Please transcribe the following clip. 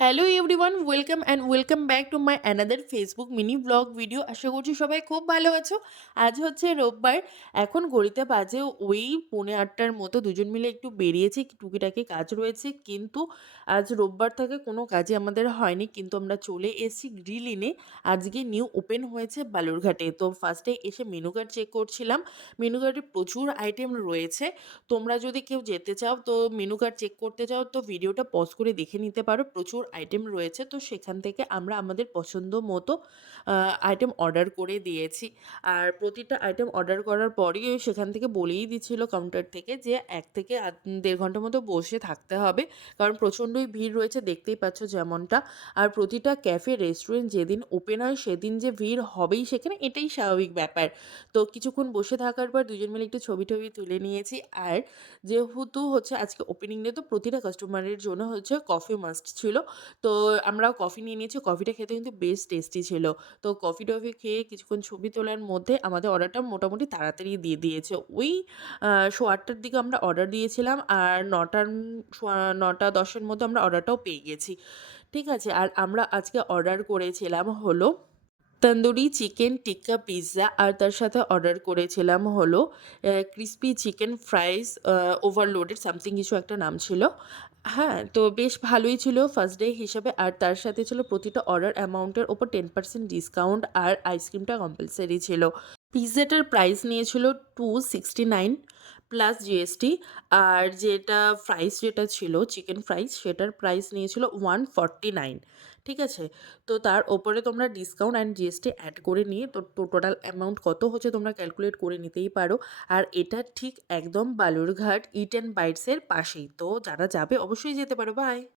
Hello everyone, welcome back to my another Facebook mini blog video. আশা করছি সবাই খুব ভালো আছো। আজ হচ্ছে রোববার, এখন ঘড়িতে বাজে ওই 7:45টার মতো। দুজন মিলে একটু বেরিয়েছি, টুকিটাকি কাজ রয়েছে, কিন্তু আজ রোববার থেকে কোনো কাজই আমাদের হয়নি। কিন্তু আমরা চলে এসেছি গ্রিলিনে। আজকে নিউ ওপেন হয়েছে বালুরঘাটে। তো ফার্স্টে এসে মেনু কার্ড চেক করছিলাম। মেনু কার্ডে প্রচুর আইটেম রয়েছে। তোমরা যদি কেউ যেতে চাও, তো মেনু কার্ড চেক করতে চাও, তো ভিডিওটা পজ করে দেখে নিতে পারো। প্রচুর আইটেম রয়েছে, তো সেখান থেকে আমরা আমাদের পছন্দ মতো আইটেম অর্ডার করে দিয়েছি। আর প্রতিটা আইটেম অর্ডার করার পরই সেখান থেকে বলেই দিচ্ছিল কাউন্টার থেকে যে 1 থেকে 1.5 ঘন্টার মতো বসে থাকতে হবে, কারণ প্রচণ্ডই ভিড় রয়েছে, দেখতেই পাচ্ছ যেমনটা। আর প্রতিটা ক্যাফে রেস্টুরেন্ট যেদিন ওপেন হয় সেদিন যে ভিড় হবেই সেখানে, এটাই স্বাভাবিক ব্যাপার। তো কিছুক্ষণ বসে থাকার পর দুজন মিলে একটু ছবি টবি তুলে নিয়েছি। আর যেহেতু হচ্ছে আজকে ওপেনিং ডে, তো প্রতিটা কাস্টমারের জন্য হচ্ছে কফি মাস্ট ছিল। তো আমরাও কফি নিয়ে নিয়েছি। কফিটা খেতে কিন্তু বেশ টেস্টি ছিল। তো কফি-টফি খেয়ে কিছুক্ষণ ছবি তোলার মধ্যে আমাদের অর্ডারটা মোটামুটি তাড়াতাড়ি দিয়ে দিয়েছে। ওই 8:30টার দিকে আমরা অর্ডার দিয়েছিলাম, আর 9:10 এর মধ্যে আমরা অর্ডারটাও পেয়ে গেছি। ঠিক আছে? আর আমরা আজকে অর্ডার করেছিলাম হলো তন্দুরি চিকেন টিক্কা পিৎজা, আর তার সাথে অর্ডার করেছিলাম হলো crispy chicken fries overloaded something কিছু একটা নাম ছিল। হ্যাঁ, তো বেশ ভালোই ছিল ফার্স্ট ডে হিসাবে। আর তার সাথে ছিল প্রতিটা অর্ডার অ্যামাউন্টের ওপর 10% ডিসকাউন্ট, আর আইসক্রিমটা কম্পালসারি ছিল। পিৎজাটার প্রাইস নিয়েছিল 269 প্লাস জিএসটি। আর যেটা ফ্রাইস যেটা ছিল চিকেন ফ্রাইস, সেটার প্রাইস নিয়েছিল 149। ঠিক আছে? তো তার ওপরে তোমরা ডিসকাউন্ট অ্যান্ড জিএসটি অ্যাড করে নিয়ে তো টোটাল অ্যামাউন্ট কত হচ্ছে তোমরা ক্যালকুলেট করে নিতেই পারো। আর এটা ঠিক একদম বালুরঘাট ইট অ্যান্ড বাইটসের পাশেই। তো যারা যাবে অবশ্যই যেতে পারো। বাই।